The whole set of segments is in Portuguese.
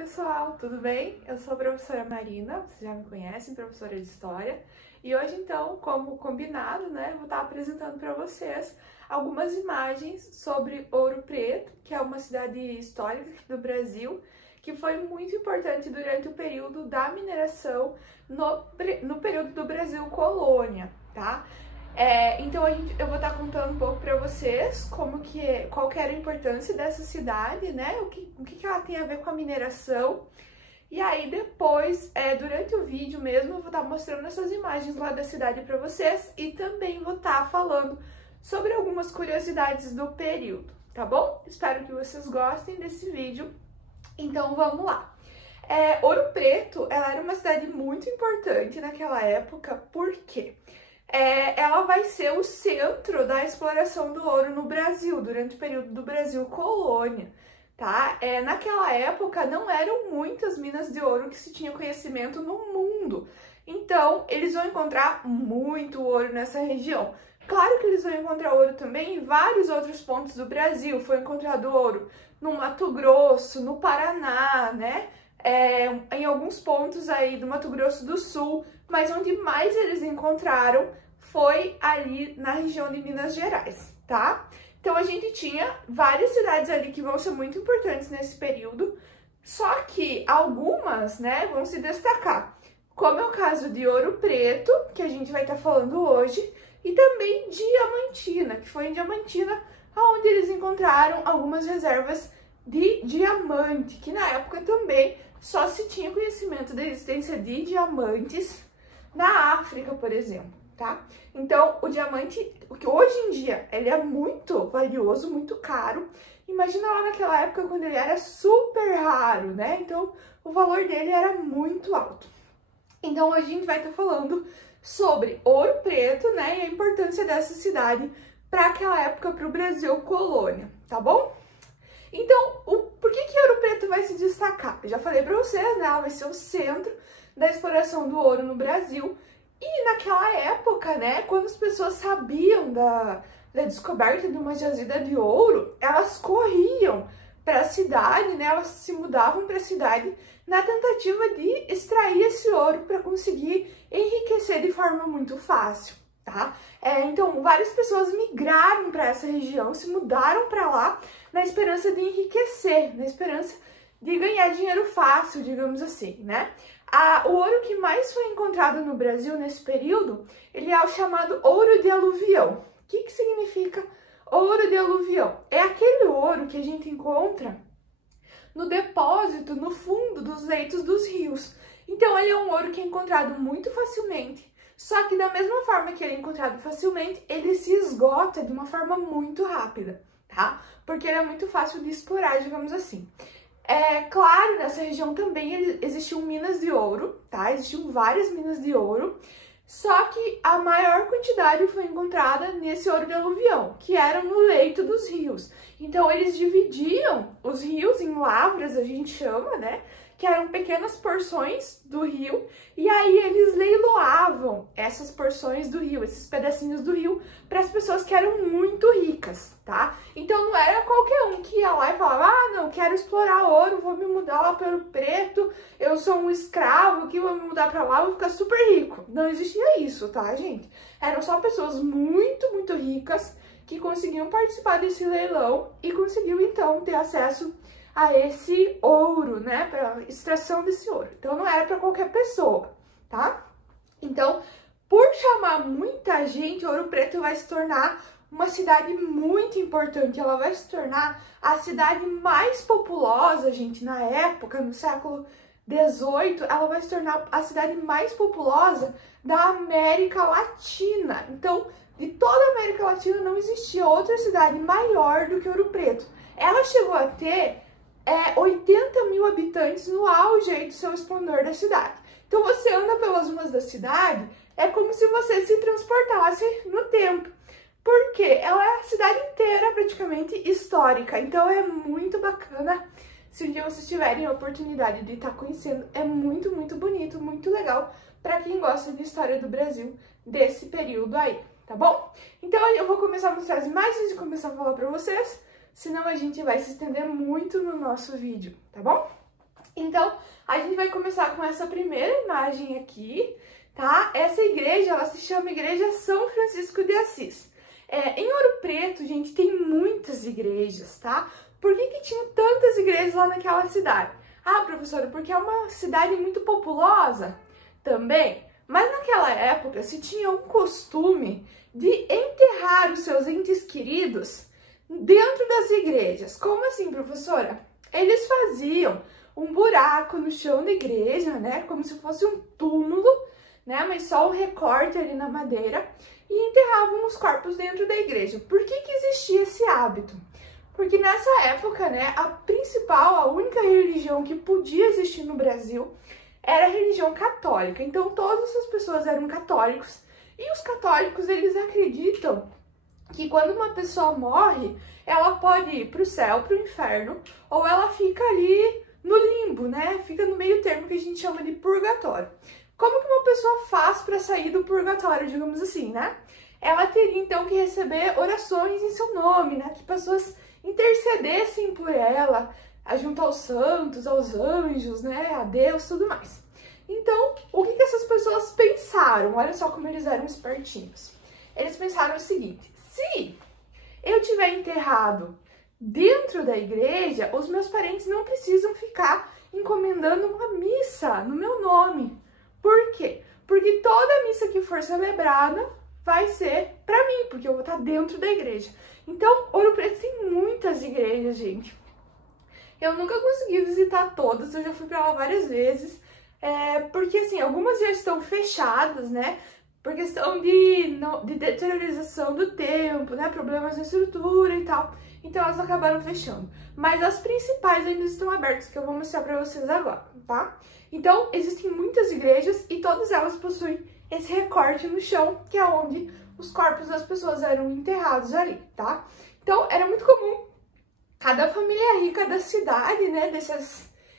pessoal, tudo bem? Eu sou a professora Marina, vocês já me conhecem, professora de História. E hoje então, como combinado, né, vou estar apresentando para vocês algumas imagens sobre Ouro Preto, que é uma cidade histórica aqui do Brasil, que foi muito importante durante o período da mineração no período do Brasil colônia, tá? Então eu vou estar contando um pouco para vocês qual que era a importância dessa cidade, né? O que ela tem a ver com a mineração. E aí depois, durante o vídeo mesmo, eu vou estar mostrando essas imagens lá da cidade para vocês e também vou estar falando sobre algumas curiosidades do período, tá bom? Espero que vocês gostem desse vídeo. Então vamos lá. Ouro Preto, ela era uma cidade muito importante naquela época, por quê? Ela vai ser o centro da exploração do ouro no Brasil, durante o período do Brasil colônia, tá? Naquela época não eram muitas minas de ouro que se tinha conhecimento no mundo, então eles vão encontrar muito ouro nessa região. Claro que eles vão encontrar ouro também em vários outros pontos do Brasil, foi encontrado ouro no Mato Grosso, no Paraná, né? Em alguns pontos aí do Mato Grosso do Sul, mas onde mais eles encontraram foi ali na região de Minas Gerais, tá? Então a gente tinha várias cidades ali que vão ser muito importantes nesse período, só que algumas, né, vão se destacar, como é o caso de Ouro Preto, que a gente vai estar falando hoje, e também Diamantina, que foi em Diamantina onde eles encontraram algumas reservas de diamante, que na época também só se tinha conhecimento da existência de diamantes na África, por exemplo, tá? Então, o diamante, que hoje em dia, ele é muito valioso, muito caro. Imagina lá naquela época, quando ele era super raro, né? Então, o valor dele era muito alto. Então, hoje a gente vai estar falando sobre Ouro Preto, né? E a importância dessa cidade para aquela época, para o Brasil colônia, tá bom? Então, por que Ouro Preto vai se destacar? Eu já falei para vocês, né? Ela vai ser o centro da exploração do ouro no Brasil. E naquela época, né, quando as pessoas sabiam da descoberta de uma jazida de ouro, elas corriam para a cidade, né? Elas se mudavam para a cidade na tentativa de extrair esse ouro para conseguir enriquecer de forma muito fácil, tá? Então, várias pessoas migraram para essa região, se mudaram para lá na esperança de enriquecer, na esperança de ganhar dinheiro fácil, digamos assim, né? O ouro que mais foi encontrado no Brasil nesse período, ele é o chamado ouro de aluvião. O que significa ouro de aluvião? É aquele ouro que a gente encontra no depósito, no fundo dos leitos dos rios. Então, ele é um ouro que é encontrado muito facilmente, só que da mesma forma que ele é encontrado facilmente, ele se esgota de uma forma muito rápida, tá? Porque ele é muito fácil de explorar, digamos assim. Claro, nessa região também existiam minas de ouro, tá? Existiam várias minas de ouro, só que a maior quantidade foi encontrada nesse ouro de aluvião, que era no leito dos rios. Então, eles dividiam os rios em lavras, a gente chama, né? Que eram pequenas porções do rio, e aí eles leiloavam essas porções do rio, esses pedacinhos do rio, para as pessoas que eram muito ricas, tá? Então não era qualquer um que ia lá e falava, ah, não, quero explorar ouro, vou me mudar lá para Ouro Preto, eu sou um escravo que vou me mudar para lá, vou ficar super rico. Não existia isso, tá, gente? Eram só pessoas muito, muito ricas que conseguiam participar desse leilão e conseguiam, então, ter acesso a esse ouro, né, para extração desse ouro. Então não era para qualquer pessoa, tá? Então, por chamar muita gente, Ouro Preto vai se tornar uma cidade muito importante. Ela vai se tornar a cidade mais populosa, gente, na época, no século XVIII, ela vai se tornar a cidade mais populosa da América Latina. Então, de toda a América Latina não existia outra cidade maior do que Ouro Preto. Ela chegou a ter 80 mil habitantes no auge aí do seu esplendor da cidade. Então você anda pelas ruas da cidade, é como se você se transportasse no tempo. Porque ela é a cidade inteira praticamente histórica. Então é muito bacana se um dia vocês tiverem a oportunidade de estar conhecendo. É muito, muito bonito, muito legal para quem gosta de história do Brasil desse período aí, tá bom? Então eu vou começar a mostrar as imagens de começar a falar para vocês. Senão a gente vai se estender muito no nosso vídeo, tá bom? Então, a gente vai começar com essa primeira imagem aqui, tá? Essa igreja, ela se chama Igreja São Francisco de Assis. Em Ouro Preto, gente, tem muitas igrejas, tá? Por que tinham tantas igrejas lá naquela cidade? Ah, professora, porque é uma cidade muito populosa? Também. Mas naquela época se tinha um costume de enterrar os seus entes queridos dentro das igrejas. Como assim, professora? Eles faziam um buraco no chão da igreja, né? Como se fosse um túmulo, né? Mas só um recorte ali na madeira, e enterravam os corpos dentro da igreja. Por que existia esse hábito? Porque nessa época, né, a única religião que podia existir no Brasil era a religião católica. Então todas as pessoas eram católicos, e os católicos, eles acreditam que quando uma pessoa morre, ela pode ir para o céu, para o inferno, ou ela fica ali no limbo, né? Fica no meio termo, que a gente chama de purgatório. Como que uma pessoa faz para sair do purgatório, digamos assim, né? Ela teria então que receber orações em seu nome, né? Que pessoas intercedessem por ela, junto aos santos, aos anjos, né? A Deus, tudo mais. Então, o que essas pessoas pensaram? Olha só como eles eram espertinhos. Eles pensaram o seguinte: se eu tiver enterrado dentro da igreja, os meus parentes não precisam ficar encomendando uma missa no meu nome. Por quê? Porque toda missa que for celebrada vai ser para mim, porque eu vou estar dentro da igreja. Então, Ouro Preto tem muitas igrejas, gente. Eu nunca consegui visitar todas, eu já fui para lá várias vezes, porque assim, algumas já estão fechadas, né? Por questão de deteriorização do tempo, né? Problemas na estrutura e tal. Então elas acabaram fechando. Mas as principais ainda estão abertas, que eu vou mostrar pra vocês agora, tá? Então, existem muitas igrejas e todas elas possuem esse recorte no chão, que é onde os corpos das pessoas eram enterrados ali, tá? Então, era muito comum cada família rica da cidade, né?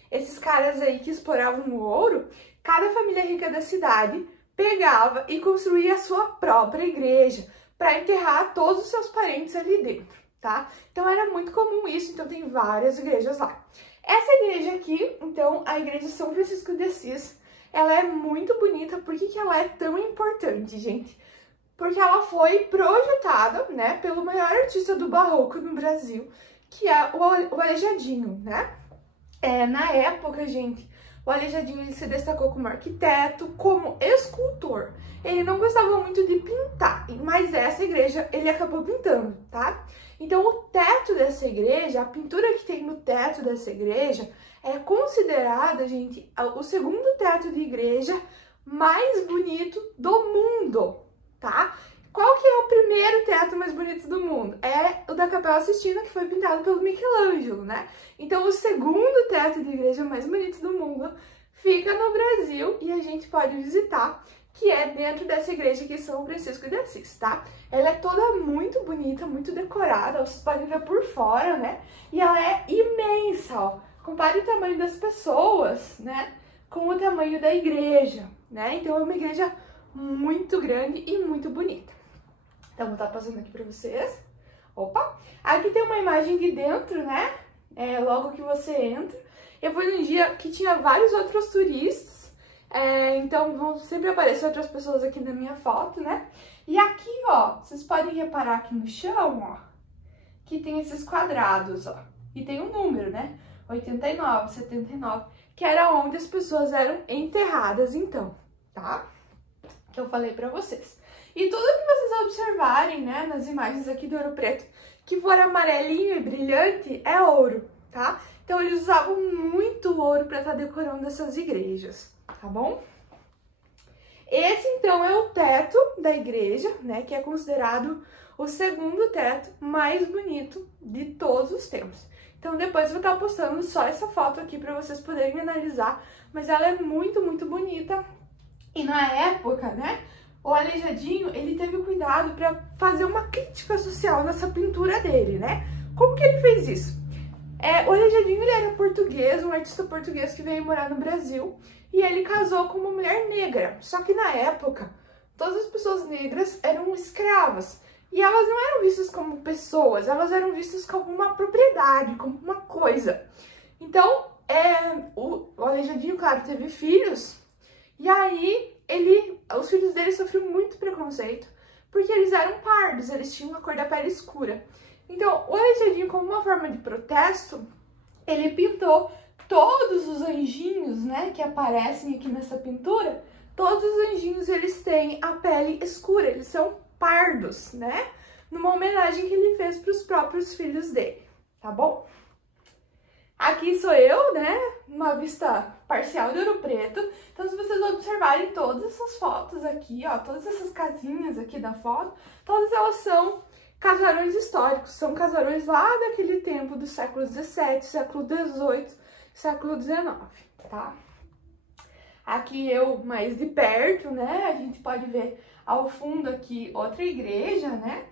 Esses caras aí que exploravam o ouro, cada família rica da cidade pegava e construía a sua própria igreja para enterrar todos os seus parentes ali dentro, tá? Então era muito comum isso, então tem várias igrejas lá. Essa igreja aqui, então, a Igreja São Francisco de Assis, ela é muito bonita. Por que ela é tão importante, gente? Porque ela foi projetada, né, pelo maior artista do barroco no Brasil, que é o Aleijadinho, né? Na época, gente, o Aleijadinho, ele se destacou como arquiteto, como escultor. Ele não gostava muito de pintar, mas essa igreja ele acabou pintando, tá? Então o teto dessa igreja, a pintura que tem no teto dessa igreja, é considerada, gente, o segundo teto de igreja mais bonito do mundo, tá? Qual que é o primeiro teto mais bonito do mundo? É o da Capela Sistina, que foi pintado pelo Michelangelo, né? Então, o segundo teto de igreja mais bonito do mundo fica no Brasil e a gente pode visitar, que é dentro dessa igreja aqui, São Francisco de Assis, tá? Ela é toda muito bonita, muito decorada, vocês podem ver por fora, né? E ela é imensa, ó. Compare o tamanho das pessoas, né, com o tamanho da igreja, né? Então, é uma igreja muito grande e muito bonita. Então, vou estar passando aqui pra vocês. Opa! Aqui tem uma imagem de dentro, né? Logo que você entra. Eu fui num dia que tinha vários outros turistas. Então, vão sempre aparecer outras pessoas aqui na minha foto, né? E aqui, ó, vocês podem reparar aqui no chão, ó, que tem esses quadrados, ó. E tem um número, né? 89, 79, que era onde as pessoas eram enterradas, então, tá? Que eu falei pra vocês. E tudo que vocês observarem, né, nas imagens aqui do Ouro Preto, que for amarelinho e brilhante, é ouro, tá? Então eles usavam muito ouro para estar decorando essas igrejas, tá bom? Esse, então, é o teto da igreja, né, que é considerado o segundo teto mais bonito de todos os tempos. Então depois eu vou estar postando só essa foto aqui para vocês poderem analisar, mas ela é muito, muito bonita. E na época, né, o Aleijadinho, ele teve cuidado para fazer uma crítica social nessa pintura dele, né? Como que ele fez isso? O Aleijadinho, ele era português, um artista português que veio morar no Brasil, e ele casou com uma mulher negra. Só que na época, todas as pessoas negras eram escravas, e elas não eram vistas como pessoas, elas eram vistas como uma propriedade, como uma coisa. Então, o Aleijadinho, claro, teve filhos, e aí os filhos dele sofriam muito preconceito, porque eles eram pardos, eles tinham a cor da pele escura. Então, o Aleijadinho, como uma forma de protesto, ele pintou todos os anjinhos, né, que aparecem aqui nessa pintura, todos os anjinhos, eles têm a pele escura, eles são pardos, né, numa homenagem que ele fez para os próprios filhos dele, tá bom? Aqui sou eu, né, uma vista parcial de Ouro Preto. Então, se vocês observarem todas essas fotos aqui, ó, todas essas casinhas aqui da foto, todas elas são casarões históricos, são casarões lá daquele tempo do século XVII, século XVIII, século XIX, tá? Aqui eu mais de perto, né, a gente pode ver ao fundo aqui outra igreja, né,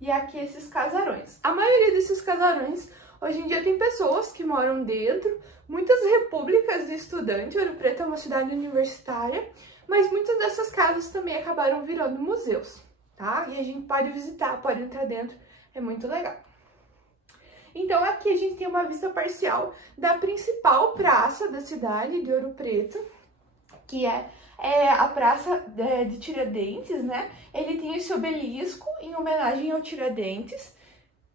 e aqui esses casarões. A maioria desses casarões, hoje em dia tem pessoas que moram dentro, muitas repúblicas de estudante, Ouro Preto é uma cidade universitária, mas muitas dessas casas também acabaram virando museus, tá? E a gente pode visitar, pode entrar dentro, é muito legal. Então aqui a gente tem uma vista parcial da principal praça da cidade de Ouro Preto, que é a Praça de Tiradentes, né? Ele tem esse obelisco em homenagem ao Tiradentes,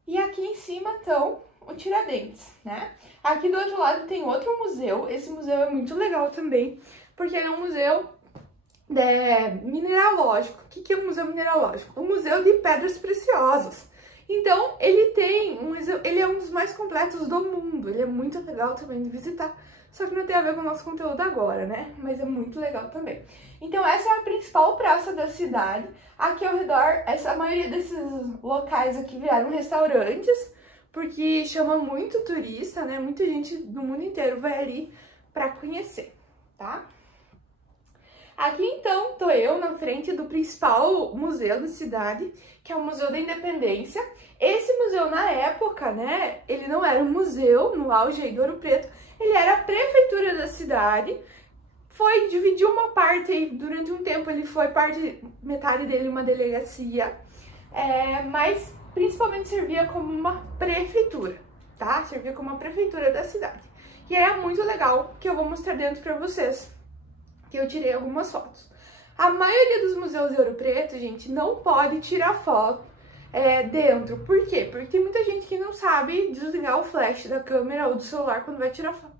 e aqui em cima estão o Tiradentes, né? Aqui do outro lado tem outro museu, esse museu é muito legal também, porque ele é um museu mineralógico. O que é um museu mineralógico? Um museu de pedras preciosas. Então, ele é um dos mais completos do mundo, ele é muito legal também de visitar, só que não tem a ver com o nosso conteúdo agora, né? Mas é muito legal também. Então, essa é a principal praça da cidade. Aqui ao redor, a maioria desses locais aqui viraram restaurantes, porque chama muito turista, né? Muita gente do mundo inteiro vai ali para conhecer, tá? Aqui, então, tô eu na frente do principal museu da cidade, que é o Museu da Independência. Esse museu, na época, né, ele não era um museu, no auge aí do Ouro Preto, ele era a prefeitura da cidade, dividiu uma parte aí, durante um tempo ele foi metade dele uma delegacia, mas principalmente servia como uma prefeitura, tá? Servia como uma prefeitura da cidade. E é muito legal, que eu vou mostrar dentro pra vocês, que eu tirei algumas fotos. A maioria dos museus de Ouro Preto, gente, não pode tirar foto dentro. Por quê? Porque tem muita gente que não sabe desligar o flash da câmera ou do celular quando vai tirar foto.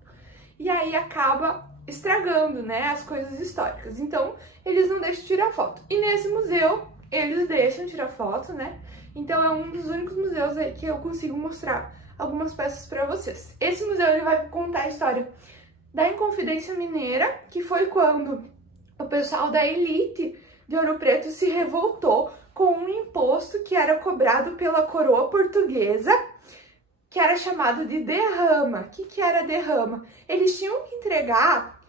E aí acaba estragando, né, as coisas históricas. Então, eles não deixam tirar foto. E nesse museu, eles deixam tirar foto, né? Então, é um dos únicos museus aí que eu consigo mostrar algumas peças pra vocês. Esse museu, ele vai contar a história da Inconfidência Mineira, que foi quando o pessoal da elite de Ouro Preto se revoltou com um imposto que era cobrado pela coroa portuguesa, que era chamado de derrama. O que era derrama? Eles tinham que entregar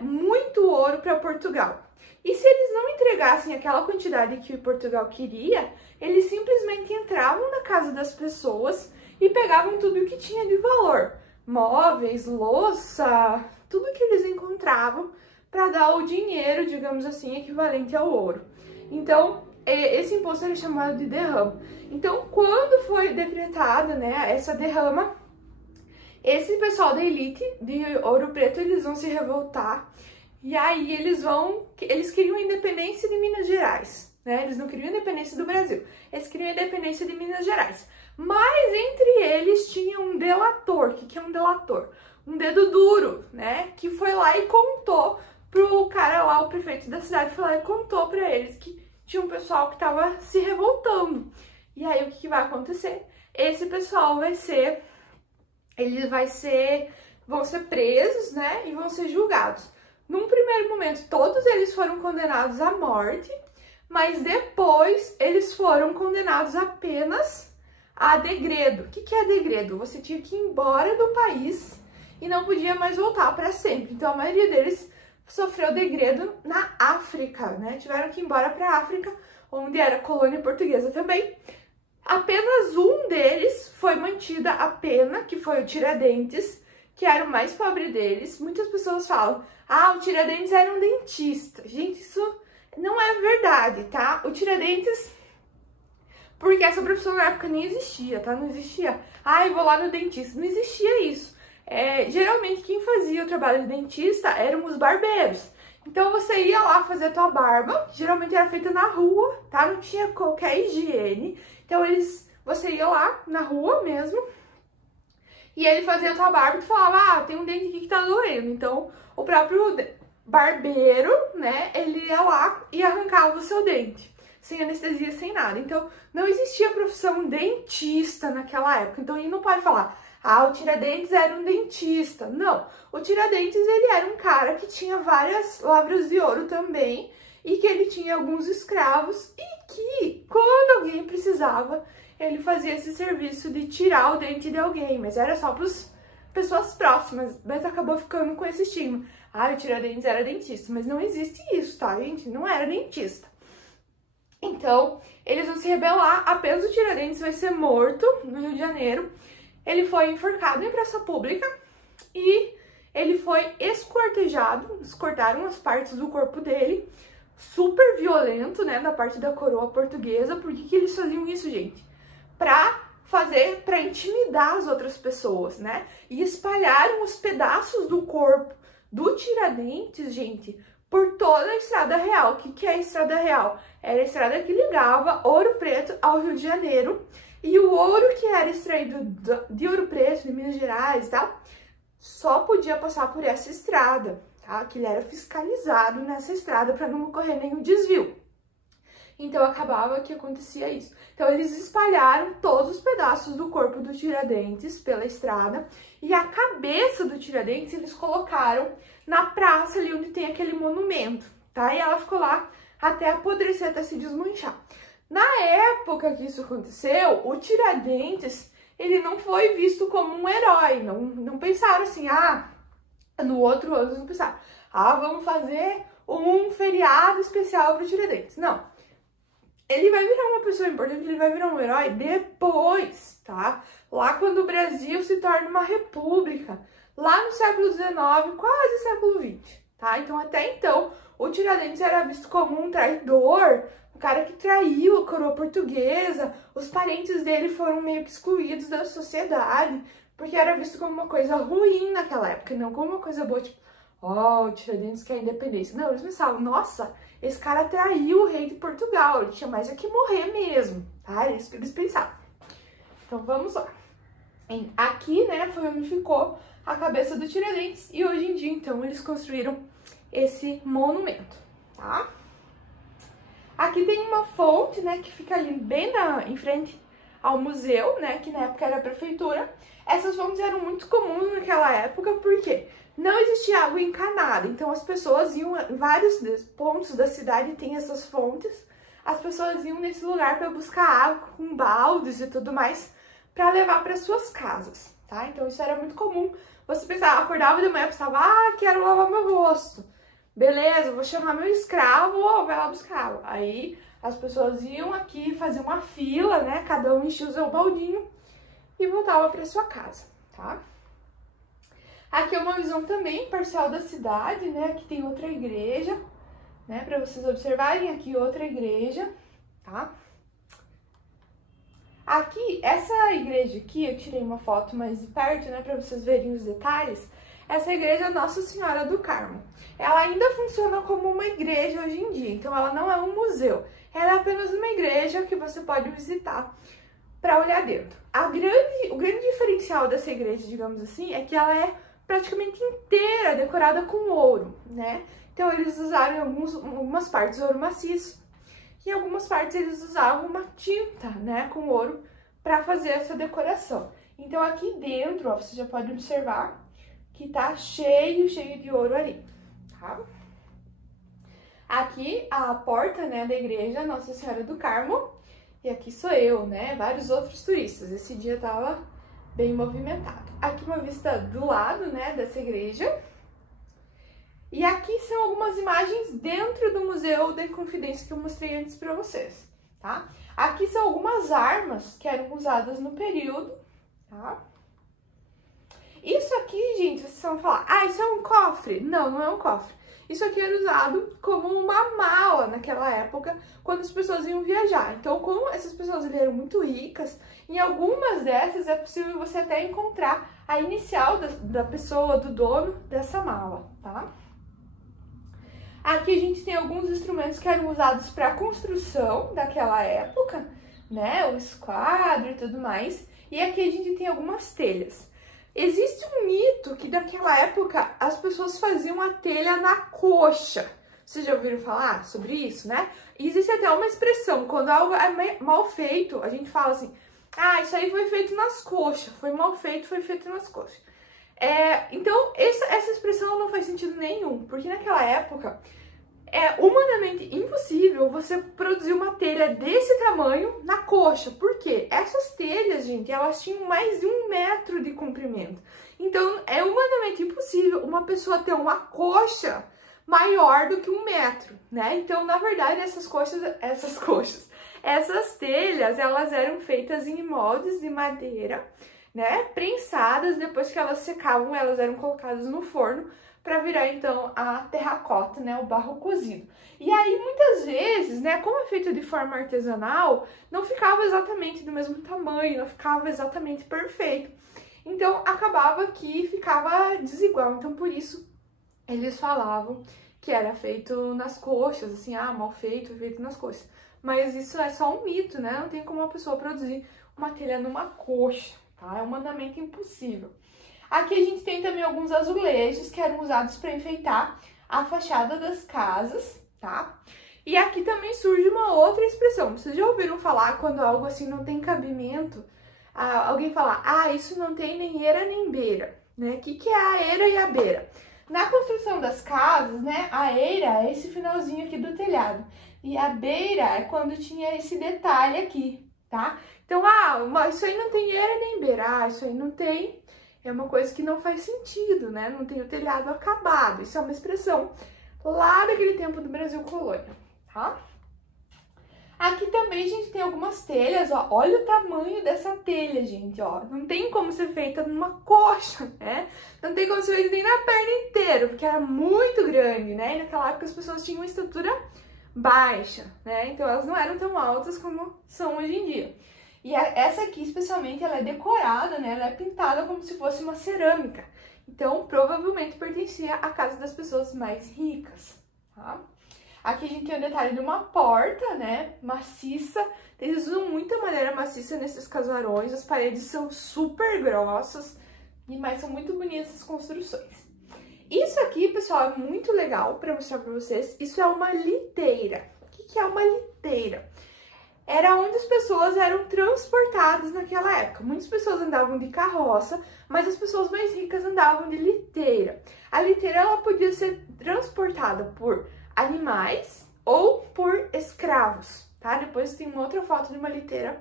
muito ouro para Portugal. E se eles não entregassem aquela quantidade que Portugal queria, eles simplesmente entravam na casa das pessoas e pegavam tudo o que tinha de valor. Móveis, louça, tudo que eles encontravam para dar o dinheiro, digamos assim, equivalente ao ouro. Então, esse imposto era chamado de derrama. Então, quando foi decretada, né, essa derrama, esse pessoal da elite de Ouro Preto, eles vão se revoltar, e aí eles queriam a independência de Minas Gerais, né? Eles não queriam a independência do Brasil, eles queriam a independência de Minas Gerais. Mas entre eles tinha um delator. O que é um delator? Um dedo duro, né? Que foi lá e contou pro cara lá, o prefeito da cidade, foi lá e contou pra eles que tinha um pessoal que tava se revoltando. E aí o que vai acontecer? Esse pessoal vão ser presos, né? E vão ser julgados. Num primeiro momento, todos eles foram condenados à morte, mas depois eles foram condenados apenas a degredo. O que é degredo? Você tinha que ir embora do país e não podia mais voltar para sempre. Então a maioria deles sofreu degredo na África, né? Tiveram que ir embora para a África, onde era colônia portuguesa também. Apenas um deles foi mantida a pena, que foi o Tiradentes, que era o mais pobre deles. Muitas pessoas falam, o Tiradentes era um dentista. Gente, isso não é verdade, tá? O Tiradentes, porque essa profissão na época nem existia, tá? Não existia, eu vou lá no dentista. Não existia isso. geralmente quem fazia o trabalho de dentista eram os barbeiros. Então você ia lá fazer a tua barba, geralmente era feita na rua, tá? Não tinha qualquer higiene. Então você ia lá na rua mesmo, e ele fazia a tua barba e tu falava, ah, tem um dente aqui que tá doendo. Então o próprio barbeiro, né, ele ia lá e arrancava o seu dente, sem anestesia, sem nada. Então não existia a profissão dentista naquela época. Então ele não pode falar, ah, o Tiradentes era um dentista. Não, o Tiradentes ele era um cara que tinha várias lavras de ouro também e que ele tinha alguns escravos e que, quando alguém precisava, ele fazia esse serviço de tirar o dente de alguém, mas era só para as pessoas próximas, mas acabou ficando com esse estigma. Ah, o Tiradentes era dentista, mas não existe isso, tá, gente? Não era dentista. Então, eles vão se rebelar, apenas o Tiradentes vai ser morto no Rio de Janeiro. Ele foi enforcado em praça pública e ele foi esquartejado, eles cortaram as partes do corpo dele, super violento, né, da parte da coroa portuguesa. Por que eles faziam isso, gente? Pra intimidar as outras pessoas, né? E espalharam os pedaços do corpo do Tiradentes, gente, por toda a Estrada Real. O que é a Estrada Real? Era a estrada que ligava Ouro Preto ao Rio de Janeiro. E o ouro que era extraído de Ouro Preto, de Minas Gerais e tal, só podia passar por essa estrada, tá? Que ele era fiscalizado nessa estrada para não ocorrer nenhum desvio. Então acabava que acontecia isso. Então eles espalharam todos os pedaços do corpo do Tiradentes pela estrada e a cabeça do Tiradentes eles colocaram na praça ali onde tem aquele monumento, tá? E ela ficou lá até apodrecer, até se desmanchar. Na época que isso aconteceu, o Tiradentes, ele não foi visto como um herói, não pensaram assim, ah, no outro ano não pensaram, ah, vamos fazer um feriado especial para o Tiradentes. Não, ele vai virar uma pessoa importante, ele vai virar um herói depois, tá? Lá quando o Brasil se torna uma república, lá no século XIX, quase século XX, tá? Então até então, o Tiradentes era visto como um traidor, o cara que traiu a coroa portuguesa, os parentes dele foram meio que excluídos da sociedade, porque era visto como uma coisa ruim naquela época, não como uma coisa boa, tipo, ó, o Tiradentes quer independência. Não, eles pensavam, nossa, esse cara traiu o rei de Portugal, ele tinha mais é que morrer mesmo, tá? É isso que eles pensavam. Então vamos lá. Aqui, né, foi onde ficou a cabeça do Tiradentes e hoje em dia, então, eles construíram esse monumento, tá? Aqui tem uma fonte, né, que fica ali bem em frente ao museu, né, que na época era a prefeitura. Essas fontes eram muito comuns naquela época, porque não existia água encanada, então as pessoas iam, em vários pontos da cidade tem essas fontes, as pessoas iam nesse lugar para buscar água com baldes e tudo mais, para levar para suas casas, tá? Então isso era muito comum. Você pensava, acordava de manhã, pensava, ah, quero lavar meu rosto. Beleza, vou chamar meu escravo, vai lá buscar água. Aí as pessoas iam aqui fazer uma fila, né? Cada um enchia o seu baldinho e voltava para sua casa, tá? Aqui é uma visão também parcial da cidade, né? Aqui tem outra igreja, né? Para vocês observarem, aqui outra igreja, tá? Aqui, essa igreja aqui, eu tirei uma foto mais de perto, né? Para vocês verem os detalhes. Essa igreja é Nossa Senhora do Carmo. Ela ainda funciona como uma igreja hoje em dia, então ela não é um museu. Ela é apenas uma igreja que você pode visitar para olhar dentro. O grande diferencial dessa igreja, digamos assim, é que ela é praticamente inteira decorada com ouro, né? Então eles usaram em algumas partes ouro maciço e em algumas partes eles usavam uma tinta, né, com ouro para fazer essa decoração. Então aqui dentro, ó, você já pode observar que tá cheio de ouro ali, tá? Aqui a porta, né, da igreja Nossa Senhora do Carmo, e aqui sou eu, né, vários outros turistas. Esse dia tava bem movimentado. Aqui uma vista do lado, né, dessa igreja. E aqui são algumas imagens dentro do Museu da Inconfidência que eu mostrei antes pra vocês, tá? Aqui são algumas armas que eram usadas no período, tá? Isso aqui, gente, vocês vão falar, ah, isso é um cofre. Não, não é um cofre. Isso aqui era usado como uma mala naquela época, quando as pessoas iam viajar. Então, como essas pessoas eram muito ricas, em algumas dessas é possível você até encontrar a inicial da pessoa, do dono dessa mala, tá? Aqui a gente tem alguns instrumentos que eram usados para construção daquela época, né? O esquadro e tudo mais. E aqui a gente tem algumas telhas. Existe um mito que naquela época as pessoas faziam a telha na coxa. Vocês já ouviram falar sobre isso, né? E existe até uma expressão, quando algo é mal feito, a gente fala assim, ah, isso aí foi feito nas coxas, foi mal feito, foi feito nas coxas. Então, essa expressão não faz sentido nenhum, porque naquela época é humanamente impossível você produzir uma telha desse tamanho na coxa. Por quê? Essas telhas, gente, elas tinham mais de 1 metro de comprimento. Então, é humanamente impossível uma pessoa ter uma coxa maior do que 1 metro, né? Então, na verdade, essas telhas, elas eram feitas em moldes de madeira, né? Prensadas, depois que elas secavam, elas eram colocadas no forno para virar, então, a terracota, né, o barro cozido. E aí, muitas vezes, né, como é feito de forma artesanal, não ficava exatamente do mesmo tamanho, não ficava exatamente perfeito. Então, acabava que ficava desigual. Então, por isso, eles falavam que era feito nas coxas, assim, mal feito, feito nas coxas. Mas isso é só um mito, né? Não tem como uma pessoa produzir uma telha numa coxa, tá? É humanamente impossível. Aqui a gente tem também alguns azulejos que eram usados para enfeitar a fachada das casas, tá? E aqui também surge uma outra expressão. Vocês já ouviram falar quando algo assim não tem cabimento? Alguém falar, isso não tem nem eira nem beira, né? O que é a eira e a beira? Na construção das casas, né, a eira é esse finalzinho aqui do telhado. E a beira é quando tinha esse detalhe aqui, tá? Então, isso aí não tem eira nem beira, isso aí não tem... É uma coisa que não faz sentido, né? Não tem o telhado acabado. Isso é uma expressão lá daquele tempo do Brasil colônia, tá? Aqui também a gente tem algumas telhas, ó. Olha o tamanho dessa telha, gente, ó. Não tem como ser feita numa coxa, né? Não tem como ser feita nem na perna inteira, porque era muito grande, né? E naquela época as pessoas tinham uma estrutura baixa, né? Então elas não eram tão altas como são hoje em dia. E essa aqui, especialmente, ela é decorada, né? Ela é pintada como se fosse uma cerâmica. Então, provavelmente pertencia à casa das pessoas mais ricas, tá? Aqui a gente tem o detalhe de uma porta, né? Maciça. Eles usam muita madeira maciça nesses casarões. As paredes são super grossas, mas são muito bonitas as construções. Isso aqui, pessoal, é muito legal para mostrar para vocês. Isso é uma liteira. O que é uma liteira? Era onde as pessoas eram transportadas naquela época. Muitas pessoas andavam de carroça, mas as pessoas mais ricas andavam de liteira. A liteira, ela podia ser transportada por animais ou por escravos, tá? Depois tem uma outra foto de uma liteira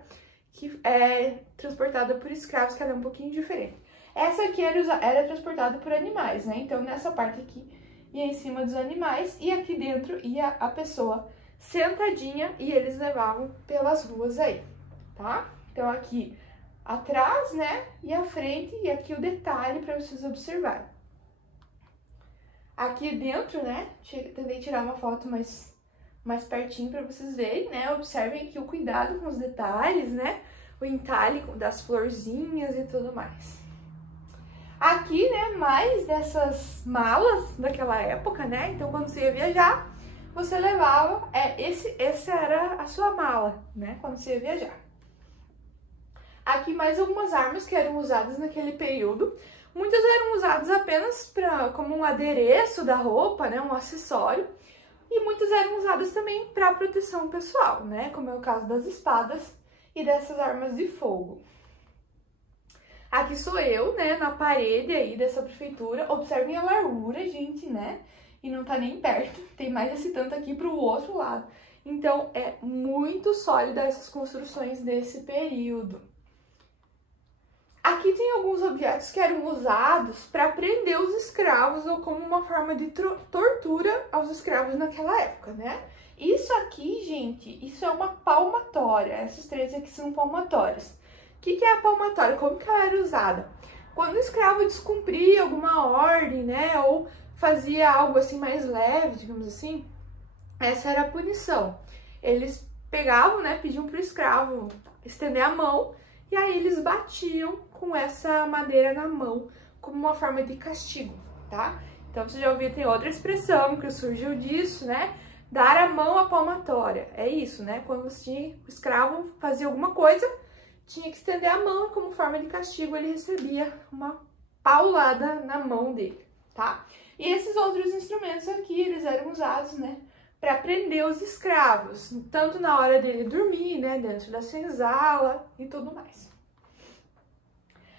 que é transportada por escravos, que ela é um pouquinho diferente. Essa aqui era transportada por animais, né? Então, nessa parte aqui ia em cima dos animais e aqui dentro ia a pessoa sentadinha e eles levavam pelas ruas aí, tá? Então aqui atrás, né, e a frente, e aqui o detalhe para vocês observarem. Aqui dentro, né, tentei tirar uma foto mais pertinho para vocês verem, né, observem aqui o cuidado com os detalhes, né, o entalhe das florzinhas e tudo mais. Aqui, né, mais dessas malas daquela época, né, então quando você ia viajar, você levava, essa era a sua mala, né, quando você ia viajar. Aqui mais algumas armas que eram usadas naquele período. Muitas eram usadas apenas como um adereço da roupa, né, um acessório. E muitas eram usadas também para proteção pessoal, né, como é o caso das espadas e dessas armas de fogo. Aqui sou eu, né, na parede aí dessa prefeitura. Observem a largura, gente, né? E não tá nem perto, tem mais esse tanto aqui pro outro lado. Então, é muito sólida essas construções desse período. Aqui tem alguns objetos que eram usados para prender os escravos ou como uma forma de tortura aos escravos naquela época, né? Isso aqui, gente, isso é uma palmatória. Essas três aqui são palmatórias. O que é a palmatória? Como que ela era usada? Quando o escravo descumpria alguma ordem, né, ou fazia algo assim mais leve, digamos assim, essa era a punição. Eles pegavam, né, pediam pro escravo estender a mão, e aí eles batiam com essa madeira na mão, como uma forma de castigo, tá? Então você já ouviu, tem outra expressão que surgiu disso, né? Dar a mão à palmatória. É isso, né? Quando o escravo fazia alguma coisa, tinha que estender a mão, como forma de castigo, ele recebia uma paulada na mão dele, tá? E esses outros instrumentos aqui, eles eram usados, né, para prender os escravos, tanto na hora dele dormir, né, dentro da senzala e tudo mais.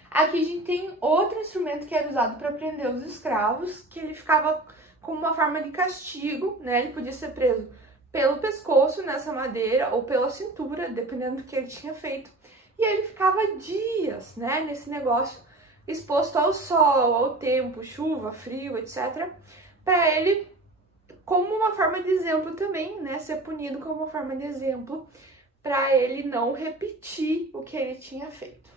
Aqui a gente tem outro instrumento que era usado para prender os escravos, que ele ficava como uma forma de castigo, né, ele podia ser preso pelo pescoço nessa madeira ou pela cintura, dependendo do que ele tinha feito. E ele ficava dias, né, nesse negócio, exposto ao sol, ao tempo, chuva, frio, etc., para ele, como uma forma de exemplo também, né, ser punido como uma forma de exemplo, para ele não repetir o que ele tinha feito.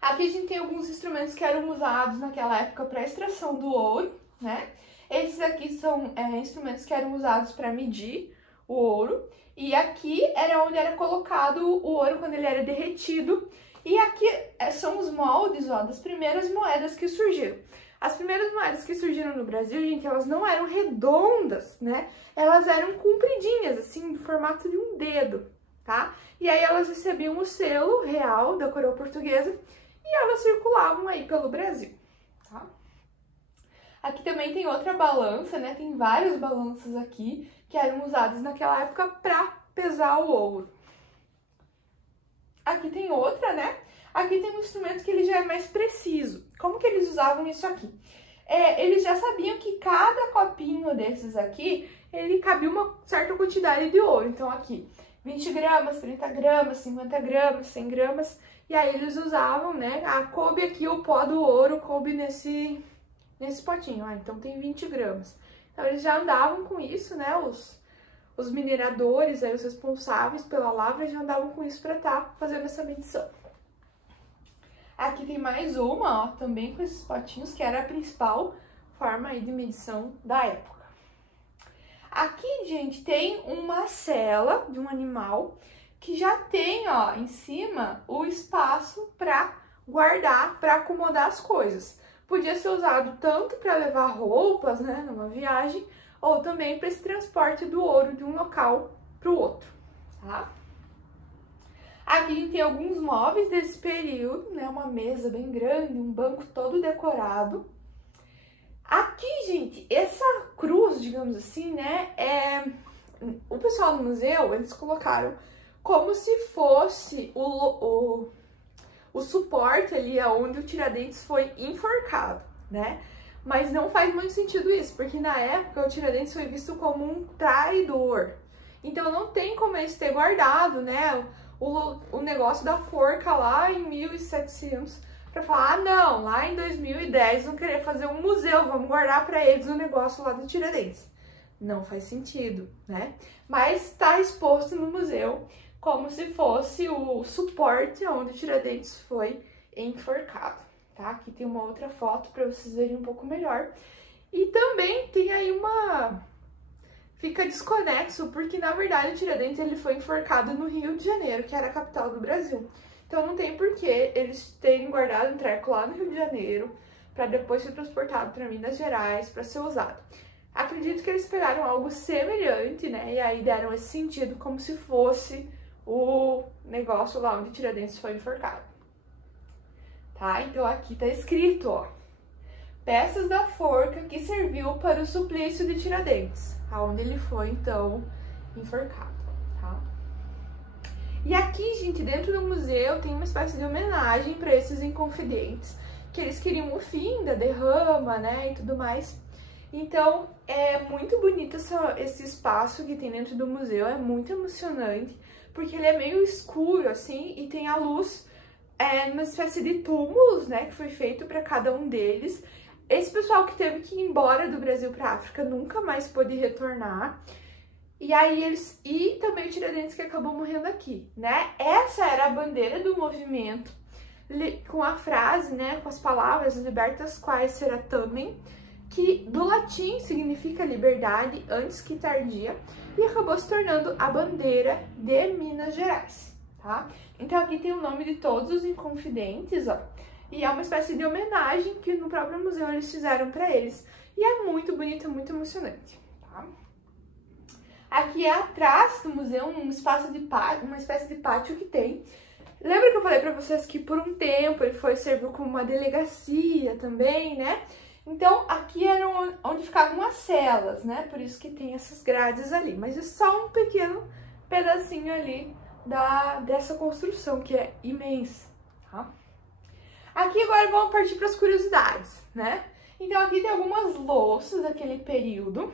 Aqui a gente tem alguns instrumentos que eram usados naquela época para extração do ouro, né? Esses aqui são instrumentos que eram usados para medir o ouro, e aqui era onde era colocado o ouro quando ele era derretido. E aqui são os moldes, ó, das primeiras moedas que surgiram. As primeiras moedas que surgiram no Brasil, gente, elas não eram redondas, né? Elas eram compridinhas, assim, no formato de um dedo, tá? E aí elas recebiam o selo real da coroa portuguesa e elas circulavam aí pelo Brasil, tá? Aqui também tem outra balança, né? Tem várias balanças aqui que eram usadas naquela época para pesar o ouro. Aqui tem outra, né? Aqui tem um instrumento que ele já é mais preciso. Como que eles usavam isso aqui? Eles já sabiam que cada copinho desses aqui, ele cabia uma certa quantidade de ouro. Então aqui, 20 gramas, 30 gramas, 50 gramas, 100 gramas. E aí eles usavam, né? Coube aqui o pó do ouro, coube nesse potinho. Então tem 20 gramas. Então eles já andavam com isso, né? Os mineradores, aí, os responsáveis pela lavra, já andavam com isso para estar fazendo essa medição. Aqui tem mais uma, ó, também com esses potinhos, que era a principal forma aí de medição da época. Aqui, gente, tem uma cela de um animal que já tem, ó, em cima o espaço para guardar, para acomodar as coisas. Podia ser usado tanto para levar roupas, né, numa viagem, ou também para esse transporte do ouro de um local para o outro, tá? Aqui a gente tem alguns móveis desse período, né? Uma mesa bem grande, um banco todo decorado. Aqui, gente, essa cruz, digamos assim, né? O pessoal do museu, eles colocaram como se fosse o suporte ali onde o Tiradentes foi enforcado, né? Mas não faz muito sentido isso, porque na época o Tiradentes foi visto como um traidor. Então não tem como eles ter guardado, né, o negócio da forca lá em 1700 para falar, ah não, lá em 2010 vão querer fazer um museu, vamos guardar para eles o negócio lá do Tiradentes. Não faz sentido, né? Mas está exposto no museu como se fosse o suporte onde o Tiradentes foi enforcado. Tá? Aqui tem uma outra foto para vocês verem um pouco melhor. E também tem aí fica desconexo, porque na verdade o Tiradentes ele foi enforcado no Rio de Janeiro, que era a capital do Brasil. Então não tem porquê eles terem guardado um treco lá no Rio de Janeiro para depois ser transportado para Minas Gerais para ser usado. Acredito que eles pegaram algo semelhante, né? E aí deram esse sentido como se fosse o negócio lá onde Tiradentes foi enforcado. Tá? Então aqui tá escrito, ó, peças da forca que serviu para o suplício de Tiradentes, aonde ele foi então enforcado, tá? E aqui, gente, dentro do museu tem uma espécie de homenagem para esses inconfidentes, que eles queriam o fim da derrama, né, e tudo mais. Então é muito bonito esse espaço que tem dentro do museu, é muito emocionante, porque ele é meio escuro assim e tem a luz. Uma espécie de túmulos, né, que foi feito para cada um deles. Esse pessoal que teve que ir embora do Brasil para a África nunca mais pôde retornar. E aí e também o Tiradentes que acabou morrendo aqui, né? Essa era a bandeira do movimento, com a frase, né, com as palavras libertas quais será também, que do latim significa liberdade antes que tardia e acabou se tornando a bandeira de Minas Gerais, tá? Então aqui tem o nome de todos os inconfidentes, ó, e é uma espécie de homenagem que no próprio museu eles fizeram para eles, e é muito bonito, muito emocionante, tá? Aqui é atrás do museu uma espécie de pátio que tem. Lembra que eu falei para vocês que por um tempo ele serviu como uma delegacia também, né? Então, aqui era onde ficavam as celas, né? Por isso que tem essas grades ali. Mas é só um pequeno pedacinho ali dessa construção, que é imensa, tá? Aqui agora vamos partir para as curiosidades, né? Então, aqui tem algumas louças daquele período.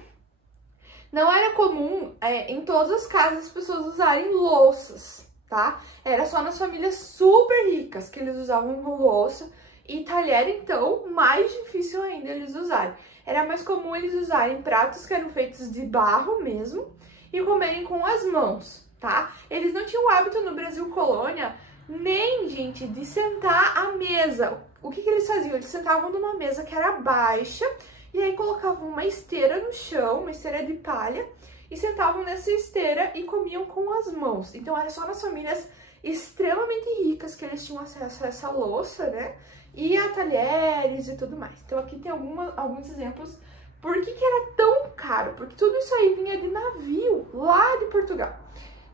Não era comum em todas as casas as pessoas usarem louças, tá? Era só nas famílias super ricas que eles usavam louça. E talher, então, mais difícil ainda eles usarem. Era mais comum eles usarem pratos que eram feitos de barro mesmo e comerem com as mãos, tá? Eles não tinham o hábito no Brasil colônia nem, gente, de sentar à mesa. O que eles faziam? Eles sentavam numa mesa que era baixa e aí colocavam uma esteira no chão, uma esteira de palha, e sentavam nessa esteira e comiam com as mãos. Então, era só nas famílias extremamente ricas que eles tinham acesso a essa louça, né? E a talheres e tudo mais. Então aqui tem alguns exemplos. Por que era tão caro? Porque tudo isso aí vinha de navio lá de Portugal,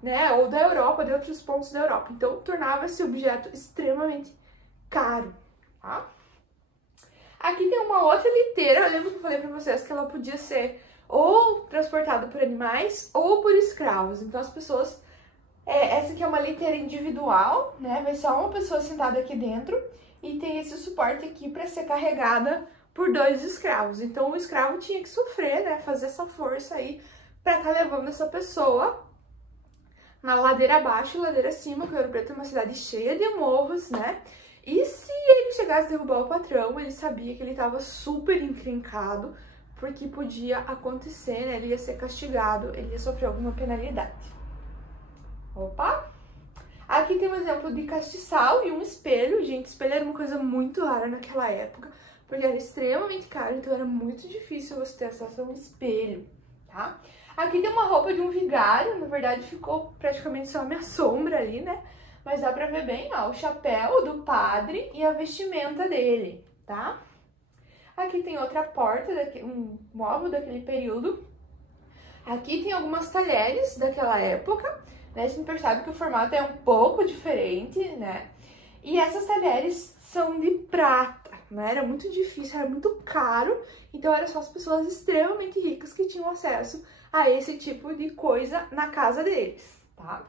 né? Ou da Europa, de outros pontos da Europa. Então tornava esse objeto extremamente caro, tá? Aqui tem uma outra liteira. Eu lembro que eu falei pra vocês que ela podia ser ou transportada por animais ou por escravos. Então as pessoas... essa aqui é uma liteira individual, né? Vai ser uma pessoa sentada aqui dentro. E tem esse suporte aqui para ser carregada por 2 escravos. Então, o escravo tinha que sofrer, né? Fazer essa força aí para estar levando essa pessoa na ladeira abaixo e ladeira acima, que o Ouro Preto é uma cidade cheia de morros, né? E se ele chegasse a derrubar o patrão, ele sabia que ele estava super encrencado, porque podia acontecer, né? Ele ia ser castigado, ele ia sofrer alguma penalidade. Opa! Aqui tem um exemplo de castiçal e um espelho. Gente, espelho era uma coisa muito rara naquela época, porque era extremamente caro, então era muito difícil você ter acesso a um espelho, tá? Aqui tem uma roupa de um vigário, na verdade ficou praticamente só a minha sombra ali, né? Mas dá pra ver bem, ó, o chapéu do padre e a vestimenta dele, tá? Aqui tem outra porta, um móvel daquele período. Aqui tem algumas talheres daquela época. A gente percebe que o formato é um pouco diferente, né? E essas talheres são de prata, né? Era muito difícil, era muito caro, então eram só as pessoas extremamente ricas que tinham acesso a esse tipo de coisa na casa deles, tá?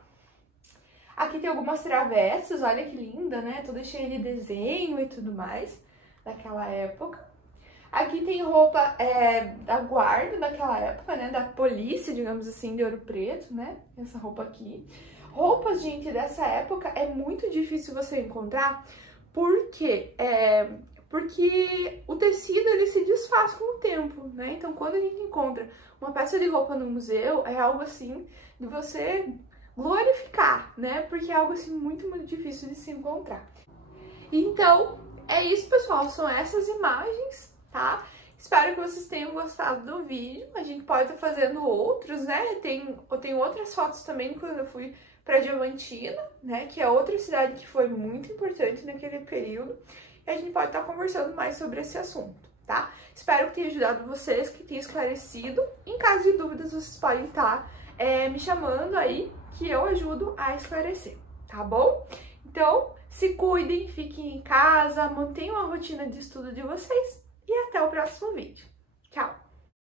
Aqui tem algumas travessas, olha que linda, né? Toda cheia de desenho e tudo mais, daquela época. Aqui tem roupa da guarda daquela época, né? Da polícia, digamos assim, de Ouro Preto, né? Essa roupa aqui. Roupas, gente, dessa época é muito difícil você encontrar. Por quê? Porque o tecido, ele se desfaz com o tempo, né? Então, quando a gente encontra uma peça de roupa no museu, é algo assim de você glorificar, né? Porque é algo assim muito, muito difícil de se encontrar. Então, é isso, pessoal. São essas imagens, tá? Espero que vocês tenham gostado do vídeo. A gente pode estar fazendo outros, né? Eu tenho outras fotos também quando eu fui para Diamantina, né? Que é outra cidade que foi muito importante naquele período. E a gente pode estar conversando mais sobre esse assunto, tá? Espero que tenha ajudado vocês, que tenha esclarecido. Em caso de dúvidas, vocês podem estar me chamando aí, que eu ajudo a esclarecer, tá bom? Então, se cuidem, fiquem em casa, mantenham a rotina de estudo de vocês. E até o próximo vídeo.